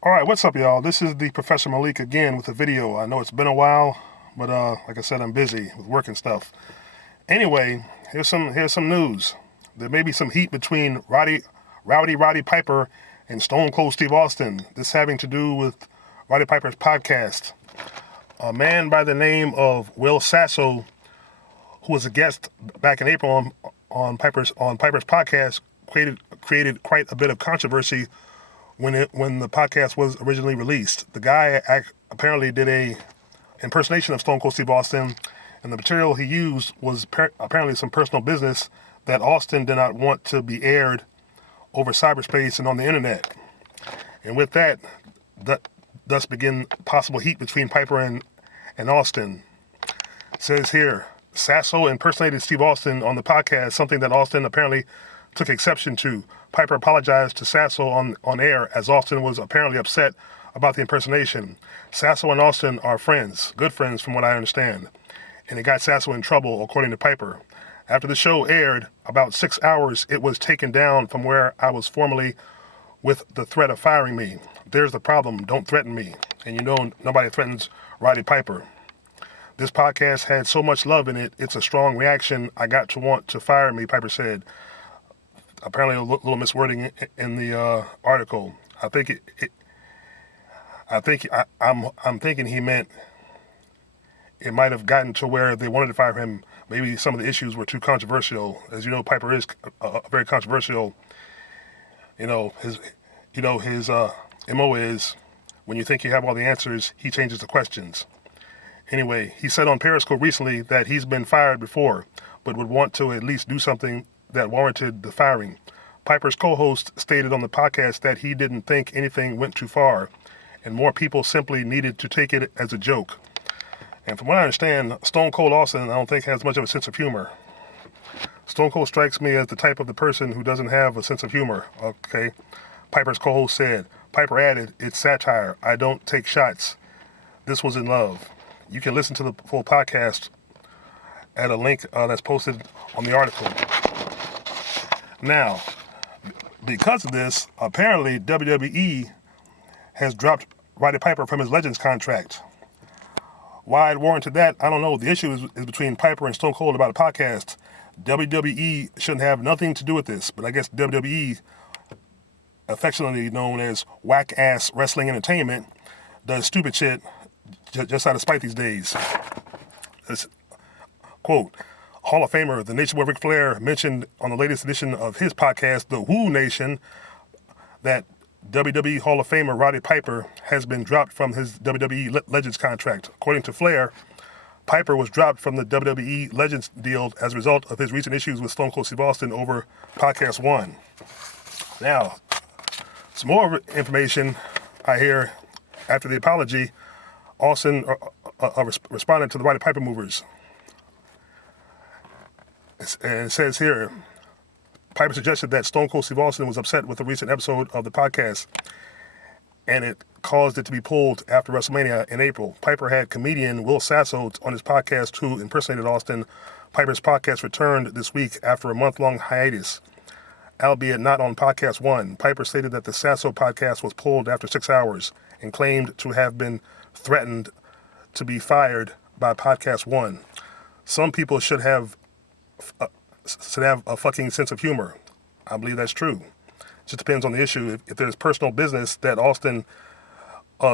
All right, what's up, y'all? This is the Professor Malik again with a video. I know it's been a while, but like I said, I'm busy with work and stuff. Anyway, here's some news. There may be some heat between Roddy Piper and Stone Cold Steve Austin. This having to do with Roddy Piper's podcast. A man by the name of Will Sasso, who was a guest back in April on Piper's podcast, created quite a bit of controversy when the podcast was originally released. The guy apparently did a impersonation of Stone Cold Steve Austin, and the material he used was apparently some personal business that Austin did not want to be aired over cyberspace and on the internet. And with that thus begin possible heat between Piper and Austin. It says here, Sasso impersonated Steve Austin on the podcast, something that Austin apparently took exception to. Piper apologized to Sasso on air as Austin was apparently upset about the impersonation. Sasso and Austin are friends, good friends from what I understand, and it got Sasso in trouble, according to Piper. After the show aired, about 6 hours, it was taken down from where I was formerly with the threat of firing me. There's the problem, don't threaten me. And you know nobody threatens Roddy Piper. This podcast had so much love in it, it's a strong reaction. I got to want to fire me, Piper said. Apparently a little miswording in the article. I'm thinking he meant it might have gotten to where they wanted to fire him. Maybe some of the issues were too controversial. As you know, Piper is very controversial. His MO is when you think you have all the answers, he changes the questions. Anyway, he said on Periscope recently that he's been fired before, but would want to at least do something that warranted the firing. Piper's co-host stated on the podcast that he didn't think anything went too far, and more people simply needed to take it as a joke. And from what I understand, Stone Cold Austin, I don't think has much of a sense of humor. Stone Cold strikes me as the type of the person who doesn't have a sense of humor, okay? Piper's co-host said. Piper added, it's satire. I don't take shots. This was in love. You can listen to the full podcast at a link that's posted on the article. Now, because of this, apparently WWE has dropped Roddy Piper from his Legends contract. Why it warranted that, I don't know. The issue is between Piper and Stone Cold about a podcast. WWE shouldn't have nothing to do with this, but I guess WWE, affectionately known as whack-ass wrestling entertainment, does stupid shit just out of spite these days. It's, quote, Hall of Famer, the Nation Boy Ric Flair, mentioned on the latest edition of his podcast, The Woo Nation, that WWE Hall of Famer Roddy Piper has been dropped from his WWE Legends contract. According to Flair, Piper was dropped from the WWE Legends deal as a result of his recent issues with Stone Cold Steve Austin over Podcast One. Now, some more information I hear after the apology. Austin responded to the Roddy Piper movers. And it says here, Piper suggested that Stone Cold Steve Austin was upset with a recent episode of the podcast, and it caused it to be pulled after WrestleMania in April. Piper had comedian Will Sasso on his podcast who impersonated Austin. Piper's podcast returned this week after a month-long hiatus, albeit not on Podcast One. Piper stated that the Sasso podcast was pulled after 6 hours and claimed to have been threatened to be fired by Podcast One. Some people should have a fucking sense of humor. I believe that's true. It just depends on the issue. If there's personal business that Austin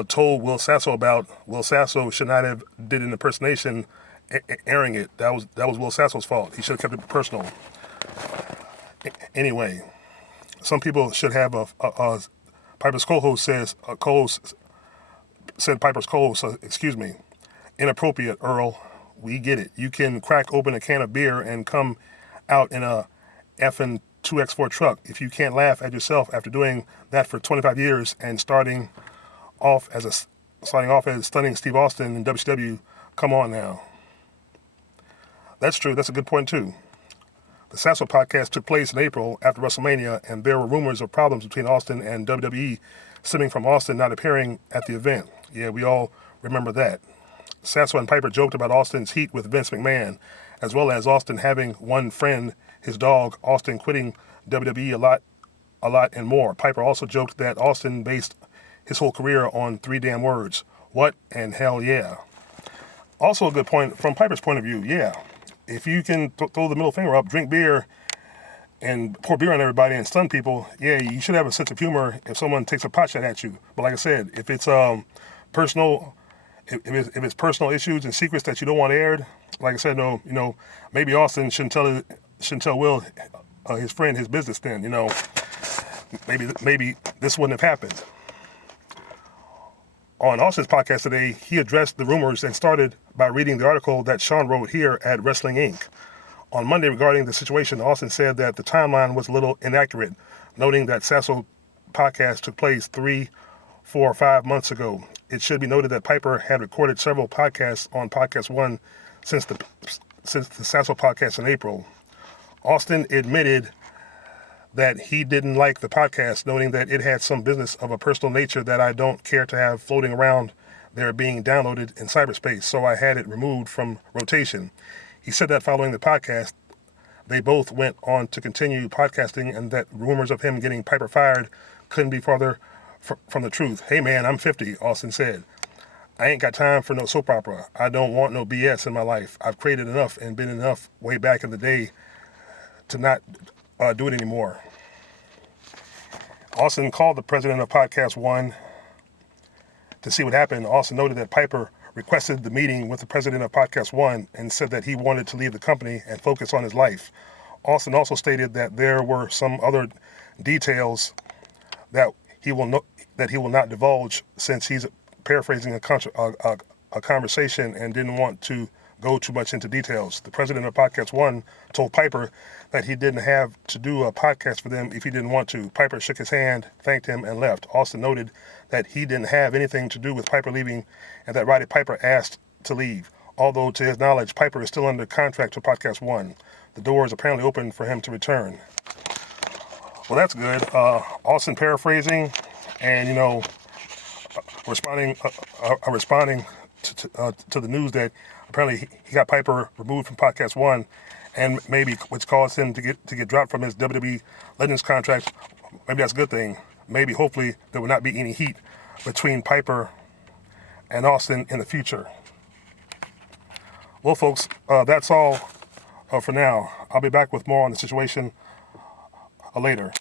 told Will Sasso about, Will Sasso should not have did an impersonation airing it. That was Will Sasso's fault. He should have kept it personal. Anyway, some people should have a Piper's co-host said Piper's co-host, excuse me, inappropriate, Earl. We get it. You can crack open a can of beer and come out in a effing 2X4 truck. If you can't laugh at yourself after doing that for 25 years and starting off as stunning Steve Austin in WCW, come on now. That's true. That's a good point too. The Sasso podcast took place in April after WrestleMania, and there were rumors of problems between Austin and WWE stemming from Austin not appearing at the event. Yeah, we all remember that. Sasso and Piper joked about Austin's heat with Vince McMahon, as well as Austin having one friend, his dog, Austin quitting WWE a lot, and more. Piper also joked that Austin based his whole career on 3 damn words. What and hell yeah. Also a good point from Piper's point of view. Yeah, if you can throw the middle finger up, drink beer, and pour beer on everybody and stun people, yeah, you should have a sense of humor if someone takes a pot shot at you. But like I said, if it's personal, if it's personal issues and secrets that you don't want aired, like I said, no, maybe Austin shouldn't tell Will, his friend, his business. Then maybe this wouldn't have happened. On Austin's podcast today, he addressed the rumors and started by reading the article that Sean wrote here at Wrestling Inc. On Monday regarding the situation, Austin said that the timeline was a little inaccurate, noting that Sasso podcast took place 3, 4, or 5 months ago. It should be noted that Piper had recorded several podcasts on Podcast One since the Sasso podcast in April. Austin admitted that he didn't like the podcast, noting that it had some business of a personal nature that I don't care to have floating around there being downloaded in cyberspace, so I had it removed from rotation. He said that following the podcast, they both went on to continue podcasting and that rumors of him getting Piper fired couldn't be farther from the truth. Hey man, I'm 50, Austin said. I ain't got time for no soap opera. I don't want no BS in my life. I've created enough and been enough way back in the day to not do it anymore. Austin called the president of Podcast One to see what happened. Austin noted that Piper requested the meeting with the president of Podcast One and said that he wanted to leave the company and focus on his life. Austin also stated that there were some other details that he will not divulge, since he's paraphrasing a conversation and didn't want to go too much into details. The president of Podcast One told Piper that he didn't have to do a podcast for them if he didn't want to. Piper shook his hand, thanked him, and left. Austin noted that he didn't have anything to do with Piper leaving and that Roddy Piper asked to leave. Although, to his knowledge, Piper is still under contract to Podcast One. The door is apparently open for him to return. Well, that's good. Austin paraphrasing and, responding to the news that apparently he got Piper removed from Podcast One, and maybe which caused him to get dropped from his WWE Legends contract. Maybe that's a good thing. Maybe, hopefully, there will not be any heat between Piper and Austin in the future. Well, folks, that's all for now. I'll be back with more on the situation later.